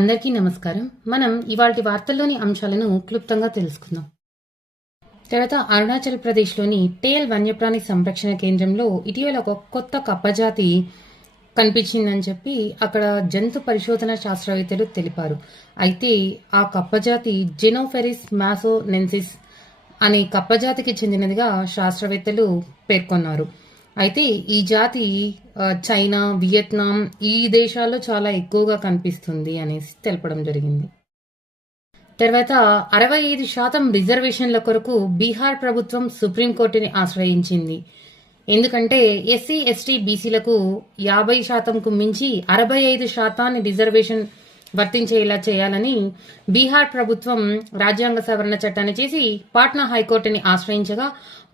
అందరికీ నమస్కారం. మనం ఇవాల్టి వార్తల్లోని అంశాలను క్లుప్తంగా తెలుసుకుందాం. తర్వాత అరుణాచల్ ప్రదేశ్లోని టేల్ వన్యప్రాణి సంరక్షణ కేంద్రంలో ఇటీవల ఒక కొత్త కప్పజాతి కనిపించిందని చెప్పి అక్కడ జంతు పరిశోధన శాస్త్రవేత్తలు తెలిపారు. అయితే ఆ కప్పజాతి జెనోఫెరిస్ మ్యాసోనెన్సిస్ అనే కప్పజాతికి చెందినదిగా శాస్త్రవేత్తలు పేర్కొన్నారు. అయితే ఈ జాతి చైనా, వియత్నాం ఈ దేశాల్లో చాలా ఎక్కువగా కనిపిస్తుంది అనేసి తెలపడం జరిగింది. తర్వాత 65% రిజర్వేషన్ల కొరకు బీహార్ ప్రభుత్వం సుప్రీంకోర్టుని ఆశ్రయించింది. ఎందుకంటే ఎస్సీ, ఎస్టీ, బీసీలకు 50%కు మించి 65% రిజర్వేషన్ వర్తించేలా చేయాలని బీహార్ ప్రభుత్వం రాజ్యాంగ సవరణ చట్టాన్ని చేసి పాట్నా హైకోర్టుని ఆశ్రయించగా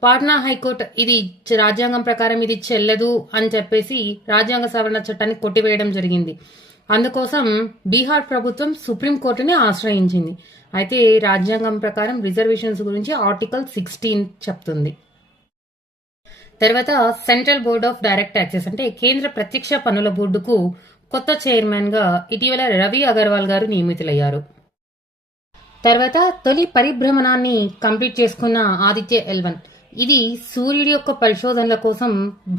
పాట్నా హైకోర్టు ఇది రాజ్యాంగం ప్రకారం ఇది చెల్లదు అని చెప్పేసి రాజ్యాంగ సవరణ చట్టాన్ని కొట్టివేయడం జరిగింది. అందుకోసం బీహార్ ప్రభుత్వం సుప్రీంకోర్టుని ఆశ్రయించింది. అయితే రాజ్యాంగం ప్రకారం రిజర్వేషన్స్ గురించి ఆర్టికల్ 16 చెప్తుంది. తర్వాత central board of direct taxes అంటే కేంద్ర ప్రత్యక్ష పన్నుల బోర్డుకు కొత్త చైర్మన్ గా ఇటీవల రవి అగర్వాల్ గారు నియమితులయ్యారు. తర్వాత తొలి పరిభ్రమణాన్ని కంప్లీట్ చేసుకున్న ఆదిత్య L1 ఇది సూర్యుడి యొక్క పరిశోధనల కోసం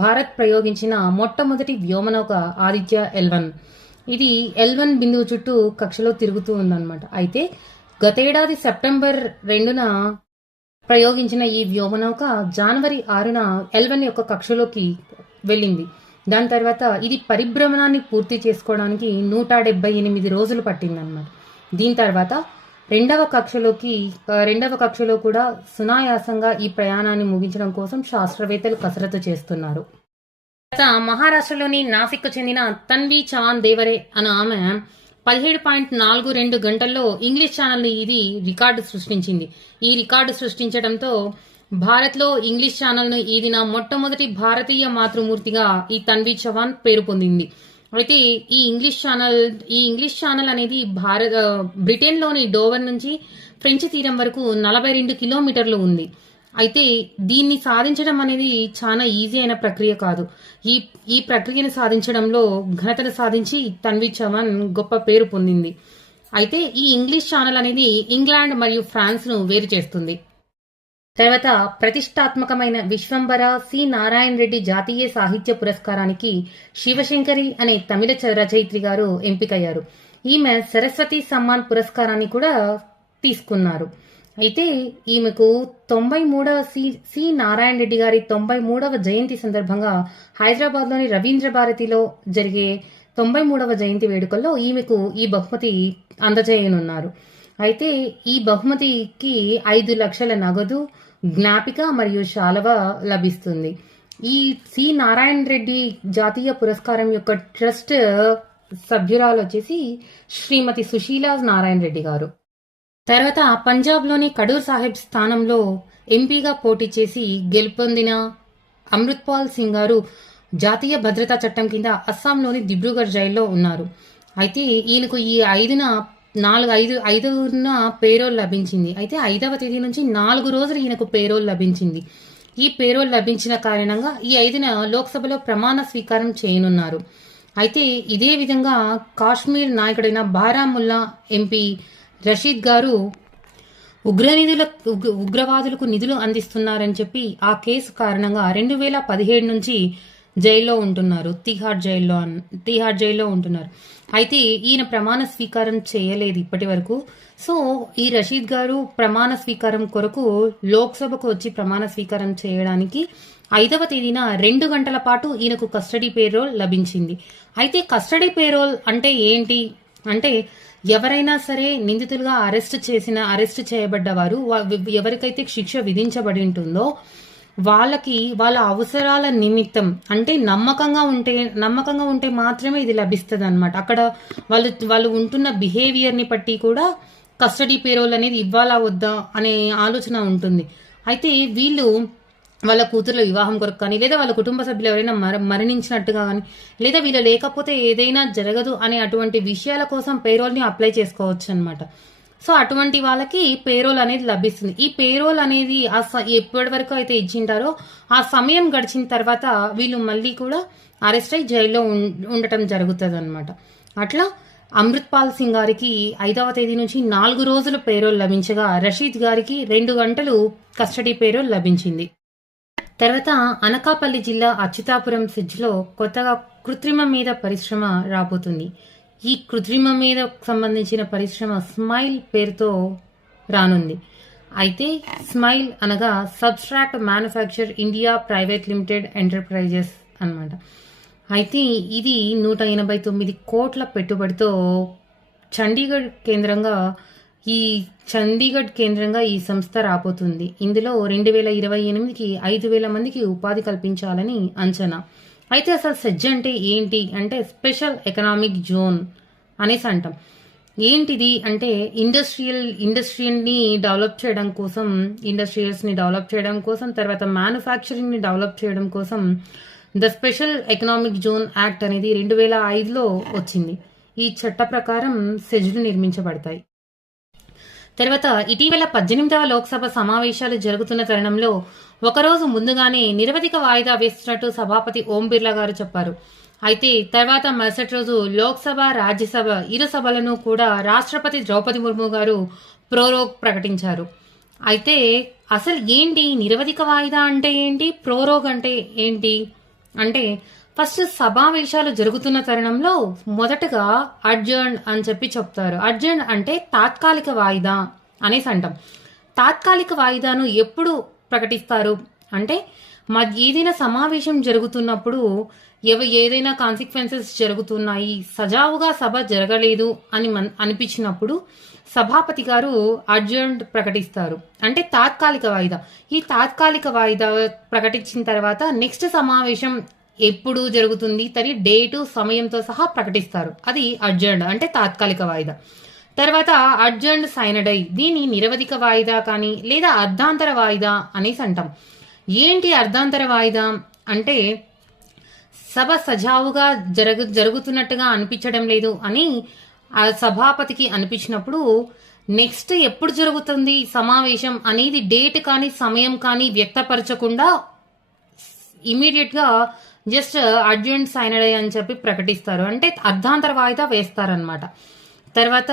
భారత్ ప్రయోగించిన మొట్టమొదటి వ్యోమనౌక ఆదిత్య L1. ఇది L1 బిందువు చుట్టూ కక్షలో తిరుగుతూ ఉందన్నమాట. అయితే గతేడాది సెప్టెంబర్ 2న ప్రయోగించిన ఈ వ్యోమనౌక జనవరి 6న L1 యొక్క కక్షలోకి వెళ్ళింది. దాని తర్వాత ఇది పరిభ్రమణాన్ని పూర్తి చేసుకోవడానికి 178 రోజులు పట్టిందన్నమాట. దీని తర్వాత రెండవ కక్షలో కూడా సునాయాసంగా ఈ ప్రయాణాన్ని ముగించడం కోసం శాస్త్రవేత్తలు కసరత్తు చేస్తున్నారు. మహారాష్ట్రలోని నాసిక్ చెందిన తన్వి చవాన్ దేవరే అనే ఆమె 17.42 గంటల్లో ఇంగ్లీష్ ఛానల్ ఇది రికార్డు సృష్టించింది. ఈ రికార్డు సృష్టించడంతో భారత్లో ఇంగ్లీష్ ఛానల్ను ఇది నా మొట్టమొదటి భారతీయ మాతృమూర్తిగా ఈ తన్వి చవాన్ పేరు పొందింది. అయితే ఈ ఇంగ్లీష్ ఛానల్ అనేది బ్రిటన్లోని డోవర్ నుంచి ఫ్రెంచ్ తీరం వరకు 42 కిలోమీటర్లు ఉంది. అయితే దీన్ని సాధించడం అనేది చాలా ఈజీ అయిన ప్రక్రియ కాదు. ఈ ప్రక్రియను సాధించడంలో ఘనతను సాధించి తన్వి చవాన్ గొప్ప పేరు పొందింది. అయితే ఈ ఇంగ్లీష్ ఛానల్ అనేది ఇంగ్లాండ్ మరియు ఫ్రాన్స్ ను వేరు చేస్తుంది. తర్వాత ప్రతిష్టాత్మకమైన విశ్వంబర సి నారాయణ రెడ్డి జాతీయ సాహిత్య పురస్కారానికి శివశంకరి అనే తమిళ రచయిత్రి గారు ఎంపికయ్యారు. ఈమె సరస్వతి సమ్మాన్ పురస్కారాన్ని కూడా తీసుకున్నారు. అయితే ఈమెకు 93వ సి నారాయణ రెడ్డి గారి 93వ జయంతి సందర్భంగా హైదరాబాద్లోని రవీంద్ర భారతిలో జరిగే 93వ జయంతి వేడుకల్లో ఈమెకు ఈ బహుమతి అందజేయనున్నారు. అయితే ఈ బహుమతికి 5 లక్షల నగదు, జ్ఞాపిక మరియు శాలువ లభిస్తుంది. ఈ సి నారాయణ రెడ్డి జాతీయ పురస్కారం యొక్క ట్రస్ట్ సభ్యురాలు వచ్చేసి శ్రీమతి సుశీలా నారాయణ రెడ్డి గారు. తర్వాత పంజాబ్లోని కడూర్ సాహిబ్ స్థానంలో ఎంపీగా పోటీ చేసి గెలుపొందిన అమృత్పాల్ సింగ్ గారు జాతీయ భద్రతా చట్టం కింద అస్సాంలోని దిబ్రూగఢ్ జైల్లో ఉన్నారు. అయితే ఈయనకు ఈ 5న పేరోల్ లభించింది. అయితే 5వ తేదీ నుంచి 4 రోజులు ఈయనకు పేరోల్ లభించింది. ఈ పేరోల్ లభించిన కారణంగా ఈ 5న లోక్సభలో ప్రమాణ స్వీకారం చేయనున్నారు. అయితే ఇదే విధంగా కాశ్మీర్ నాయకుడైన బారాముల్లా ఎంపీ రషీద్ గారు ఉగ్రవాదులకు నిధులు అందిస్తున్నారని చెప్పి ఆ కేసు కారణంగా 2017 నుంచి జైల్లో ఉంటున్నారు. తిహార్ జైల్లో ఉంటున్నారు. అయితే ఈయన ప్రమాణ స్వీకారం చేయలేదు ఇప్పటి వరకు. సో ఈ రషీద్ గారు ప్రమాణ స్వీకారం కొరకు లోక్సభకు వచ్చి ప్రమాణ స్వీకారం చేయడానికి 5వ తేదీన 2 గంటల పాటు ఈయనకు కస్టడీ పేరోల్ లభించింది. అయితే కస్టడీ పేరోల్ అంటే ఏంటి అంటే ఎవరైనా సరే నిందితులుగా అరెస్ట్ చేయబడ్డ వారు ఎవరికైతే శిక్ష విధించబడి ఉంటుందో వాళ్ళ అవసరాల నిమిత్తం అంటే నమ్మకంగా ఉంటే మాత్రమే ఇది లభిస్తుంది అనమాట. అక్కడ వాళ్ళు ఉంటున్న బిహేవియర్ని బట్టి కూడా కస్టడీ పేరోల్ అనేది ఇవ్వాలా వద్దా అనే ఆలోచన ఉంటుంది. అయితే వీళ్ళు వాళ్ళ కూతుర్ల వివాహం కొరకు కానీ లేదా వాళ్ళ కుటుంబ సభ్యులు ఎవరైనా మరణించినట్టుగా కానీ లేదా వీళ్ళు లేకపోతే ఏదైనా జరగదు అనే అటువంటి విషయాల కోసం పేరోల్ని అప్లై చేసుకోవచ్చు అనమాట. సో అటువంటి వాళ్ళకి పేరోల్ అనేది లభిస్తుంది. ఈ పేరోల్ అనేది ఎప్పటి వరకు అయితే ఇచ్చింటారో ఆ సమయం గడిచిన తర్వాత వీళ్ళు మళ్ళీ కూడా అరెస్ట్ అయి జైల్లో ఉండటం జరుగుతుంది అనమాట. అట్లా అమృత్పాల్ సింగ్ గారికి 5వ తేదీ నుంచి 4 రోజుల పేరోల్ లభించగా రషీద్ గారికి 2 గంటలు కస్టడీ పేరోల్ లభించింది. తర్వాత అనకాపల్లి జిల్లా అచ్యుతాపురం సెజ్లో కొత్తగా కృత్రిమ మీద పరిశ్రమ రాబోతుంది. ఈ కృత్రిమ మీద సంబంధించిన పరిశ్రమ స్మైల్ పేరుతో రానుంది. అయితే స్మైల్ అనగా subtract manufacture India private limited enterprises అన్నమాట. అయితే ఇది 189 కోట్ల పెట్టుబడితో చండీగఢ్ కేంద్రంగా ఈ సంస్థ రాబోతుంది. ఇందులో 2028కి 5,000 మందికి ఉపాధి కల్పించాలని అంచనా. అయితే అసలు సెజ్ అంటే ఏంటి అంటే స్పెషల్ ఎకనామిక్ జోన్ అనేసి అంటాం. ఏంటిది అంటే ఇండస్ట్రియల్ని డెవలప్ చేయడం కోసం, ఇండస్ట్రియల్స్ని డెవలప్ చేయడం కోసం, తర్వాత మ్యానుఫ్యాక్చరింగ్ని డెవలప్ చేయడం కోసం the special economic zone act అనేది 2005లో వచ్చింది. ఈ చట్ట ప్రకారం సెజ్లు నిర్మించబడతాయి. తర్వాత ఇటీవల 18వ లోక్సభ సమావేశాలు జరుగుతున్న తరుణంలో ఒకరోజు ముందుగానే నిరవధిక వాయిదా వేస్తున్నట్టు సభాపతి ఓం బిర్లా గారు చెప్పారు. అయితే తర్వాత మరుసటి రోజు లోక్సభ, రాజ్యసభ ఇరు సభలను కూడా రాష్ట్రపతి ద్రౌపది ముర్ము గారు ప్రోరోగ్ ప్రకటించారు. అయితే అసలు ఏంటి నిరవధిక వాయిదా అంటే ఏంటి, ప్రోరోగ్ అంటే ఏంటి అంటే ఫస్ట్ సమావేశాలు జరుగుతున్న తరుణంలో మొదటగా అడ్జర్న్ అని చెప్తారు. అడ్జర్న్ అంటే తాత్కాలిక వాయిదా అనేసి అంటాం. తాత్కాలిక వాయిదాను ఎప్పుడు ప్రకటిస్తారు అంటే ఏదైనా సమావేశం జరుగుతున్నప్పుడు ఏదైనా కాన్సిక్వెన్సెస్ జరుగుతున్నాయి, సజావుగా సభ జరగలేదు అని అనిపించినప్పుడు సభాపతి గారు అడ్జర్న్ ప్రకటిస్తారు. అంటే తాత్కాలిక వాయిదా. ఈ తాత్కాలిక వాయిదా ప్రకటించిన తర్వాత నెక్స్ట్ సమావేశం ఎప్పుడు జరుగుతుంది తరి డేటు సమయంతో సహా ప్రకటిస్తారు. అది అడ్జర్న్ అంటే తాత్కాలిక వాయిదా. తర్వాత అడ్జర్న్ సైనడై, దీని నిరవధిక వాయిదా కానీ లేదా అర్ధాంతర వాయిదా అనేసి అంటాం. ఏంటి అర్ధాంతర వాయిదా అంటే సభ సజావుగా జరుగుతున్నట్టుగా అనిపించడం లేదు అని ఆ సభాపతికి అనిపించినప్పుడు నెక్స్ట్ ఎప్పుడు జరుగుతుంది సమావేశం అనేది డేట్ కానీ సమయం కానీ వ్యక్తపరచకుండా ఇమీడియట్ గా జస్ట్ అడ్జర్న్ సైనడై అని చెప్పి ప్రకటిస్తారు. అంటే అర్ధాంతర వాయిదా వేస్తారనమాట. తర్వాత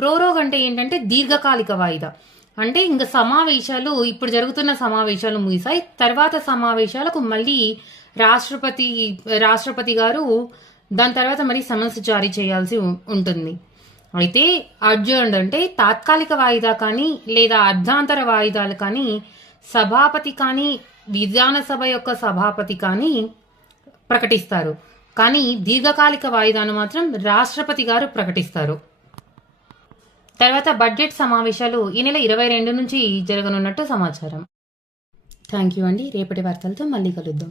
ప్రోరోగ్ అంటే ఏంటంటే దీర్ఘకాలిక వాయిదా. అంటే ఇంకా సమావేశాలు ఇప్పుడు జరుగుతున్న సమావేశాలు ముగిసాయి, తర్వాత సమావేశాలకు మళ్ళీ రాష్ట్రపతి గారు దాని తర్వాత మరి సమన్స్ జారీ చేయాల్సి ఉంటుంది. అయితే అడ్జర్న్డ్ అంటే తాత్కాలిక వాయిదా కానీ లేదా అర్ధాంతర వాయిదాలు కానీ సభాపతి కానీ విధానసభ యొక్క సభాపతి కానీ ప్రకటిస్తారు. కానీ దీర్ఘకాలిక వాయిదాను మాత్రం రాష్ట్రపతి గారు ప్రకటిస్తారు. తర్వాత బడ్జెట్ సమావేశాలు ఈ నెల 22 నుంచి జరగనున్నట్టు సమాచారం. థ్యాంక్ యూ అండి. రేపటి వార్తలతో మళ్ళీ కలుద్దాం.